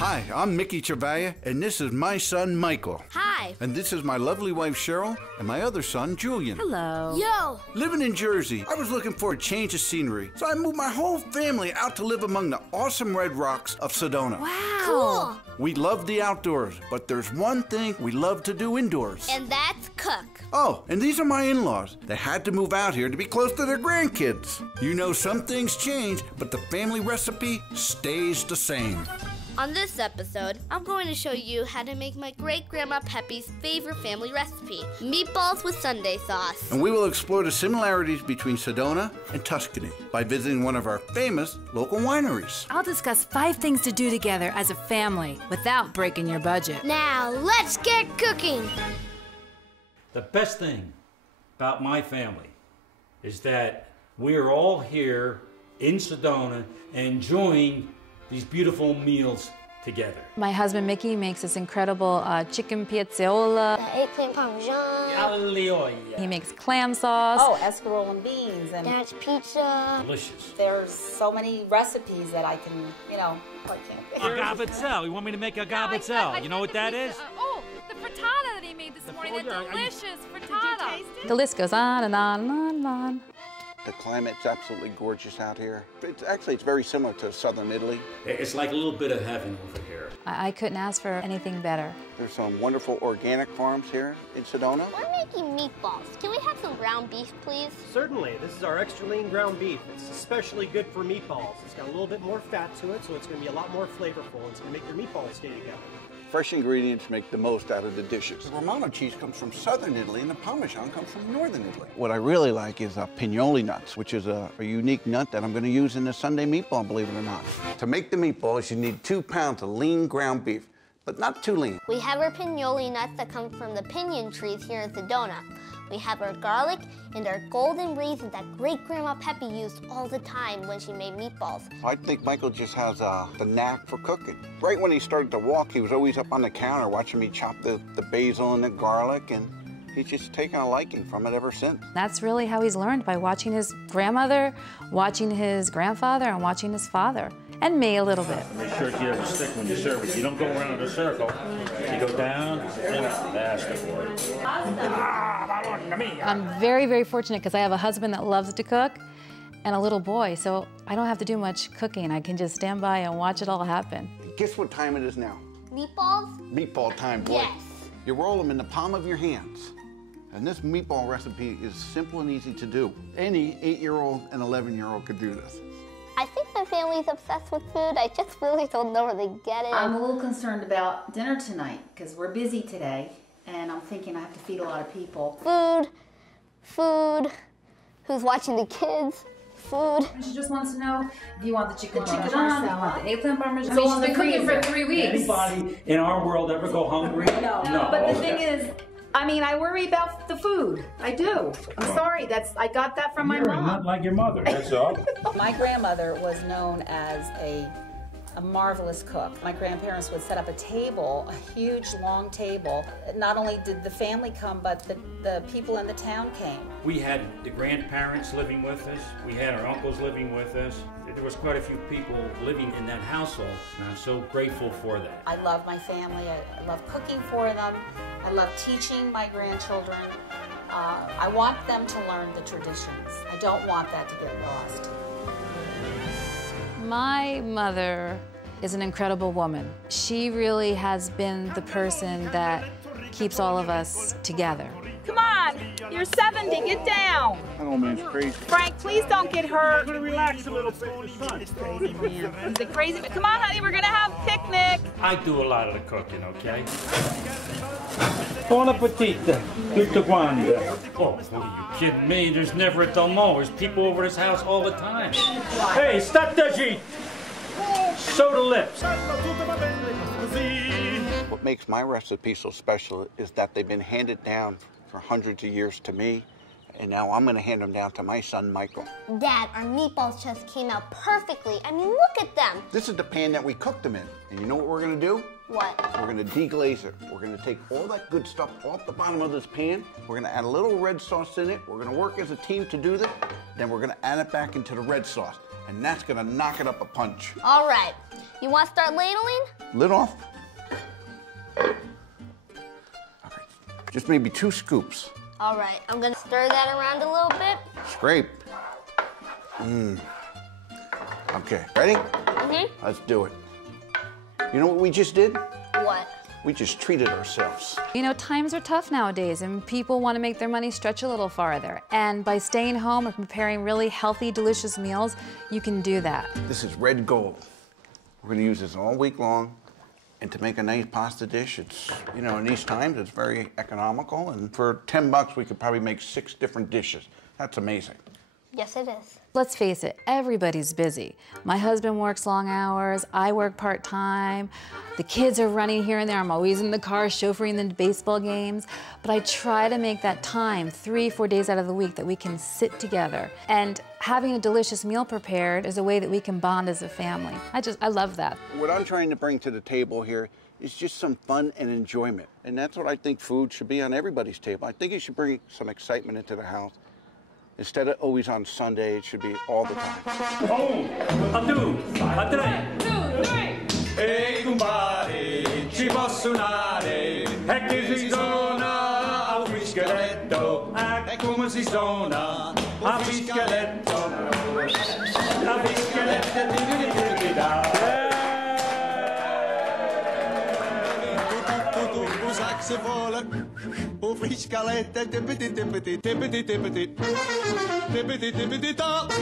Hi, I'm Mickey Travaya, and this is my son, Michael. Hi. And this is my lovely wife, Cheryl, and my other son, Julian. Hello. Yo. Living in Jersey, I was looking for a change of scenery, so I moved my whole family out to live among the awesome red rocks of Sedona. Wow. Cool. We love the outdoors, but there's one thing we love to do indoors. And that's cook. Oh, and these are my in-laws. They had to move out here to be close to their grandkids. You know, some things change, but the family recipe stays the same. On this episode, I'm going to show you how to make my great-grandma Peppy's favorite family recipe, meatballs with Sunday sauce. And we will explore the similarities between Sedona and Tuscany by visiting one of our famous local wineries. I'll discuss 5 things to do together as a family without breaking your budget. Now, let's get cooking. The best thing about my family is that we are all here in Sedona enjoying these beautiful meals together. My husband Mickey makes this incredible chicken piazzolla. Eggplant parmesan. He makes clam sauce. Oh, escarole and beans. And That's pizza. Delicious. there's so many recipes that I can, Agabetzel. You want me to make agabetzel? You know what that is? Oh, the frittata that he made this morning. The delicious frittata. The list goes on and on and on and on. The climate's absolutely gorgeous out here. It's very similar to southern Italy. It's like a little bit of heaven over here. I couldn't ask for anything better. There's some wonderful organic farms here in Sedona. We're making meatballs. Can we have some ground beef, please? Certainly. This is our extra lean ground beef. It's especially good for meatballs. It's got a little bit more fat to it, so it's going to be a lot more flavorful. It's going to make your meatballs stay together. Fresh ingredients make the most out of the dishes. The Romano cheese comes from southern Italy and the Parmesan comes from northern Italy. What I really like is pignoli nuts, which is a unique nut that I'm going to use in the Sunday meatball, believe it or not. To make the meatballs, you need 2 pounds of lean ground beef, but not too lean. We have our pignoli nuts that come from the pinyon trees here in Sedona. We have our garlic and our golden raisins that great-grandma Peppy used all the time when she made meatballs. I think Michael just has the knack for cooking. Right when he started to walk, he was always up on the counter watching me chop the basil and the garlic, and he's just taken a liking from it ever since. That's really how he's learned, by watching his grandmother, watching his grandfather, and watching his father. And me a little bit. Make sure you have a stick when you serve it. You don't go around in a circle. You go down, and that's the word. I'm very, very fortunate because I have a husband that loves to cook and a little boy, so I don't have to do much cooking. I can just stand by and watch it all happen. Guess what time it is now? Meatballs? Meatball time, boy. Yes. You roll them in the palm of your hands. And this meatball recipe is simple and easy to do. Any 8-year-old and 11-year-old could do this. I think my family's obsessed with food. I just really don't know where they get it. I'm a little concerned about dinner tonight because we're busy today, and I'm thinking I have to feed a lot of people. Food. Who's watching the kids? Food. She just wants to know, do you want the chicken parmesan? Do you want the eggplant parmesan? She's been cooking for 3 weeks. Anybody in our world ever go hungry? No. But the thing is, I worry about the food. I do. I'm sorry. I got that from my mom. Not like your mother, that's all. My grandmother was known as a marvelous cook. My grandparents would set up a table, a huge long table. Not only did the family come, but the people in the town came. We had the grandparents living with us. We had our uncles living with us. There was quite a few people living in that household, and I'm so grateful for that. I love my family. I love cooking for them. I love teaching my grandchildren. I want them to learn the traditions. I don't want that to get lost. My mother is an incredible woman. She really has been the person that keeps all of us together. Come on, you're 70. Get down. That old man's crazy. Frank, please don't get hurt. I'm gonna relax a little bit in the sun. Crazy man. He's a crazy man. Come on, honey, we're gonna have a picnic. I do a lot of the cooking, okay? Buon appetito. Tutto quando. Oh, what are you kidding me? There's never a dull moment. There's people over this house all the time. Hey, stop the Jeep. Soda lips. What makes my recipe so special is that they've been handed down for hundreds of years to me, and now I'm gonna hand them down to my son, Michael. Dad, our meatballs just came out perfectly. I mean, look at them. This is the pan that we cooked them in, and you know what we're gonna do? What? We're gonna deglaze it. We're gonna take all that good stuff off the bottom of this pan. We're gonna add a little red sauce in it. We're gonna work as a team to do that. Then we're gonna add it back into the red sauce, and that's gonna knock it up a punch. All right. You want to start ladling? Lid off. Okay, just maybe 2 scoops. All right, I'm gonna stir that around a little bit. Scrape. Okay, ready? Mm-hmm. Let's do it. You know what we just did? What? We just treated ourselves. You know, times are tough nowadays and people want to make their money stretch a little farther. And by staying home and preparing really healthy, delicious meals, you can do that. This is red gold. We're gonna use this all week long. And to make a nice pasta dish, it's, you know, in these times, it's very economical. And for $10, we could probably make 6 different dishes. That's amazing. Yes, it is. Let's face it, everybody's busy. My husband works long hours, I work part-time, the kids are running here and there, I'm always in the car chauffeuring the baseball games, but I try to make that time 3-4 days out of the week that we can sit together. And having a delicious meal prepared is a way that we can bond as a family. I love that. What I'm trying to bring to the table here is just some fun and enjoyment. And that's what I think food should be on everybody's table. I think it should bring some excitement into the house. Instead of always on Sunday, it should be all the time. 1, 2, 3. Ehi compare, ci posso unare, è che si suona a fischieletto, è come si suona a fischieletto, a fischieletto di da. Saxofoon, o friscalette, tippity tippity tippity tippity tippity tippity tippity top.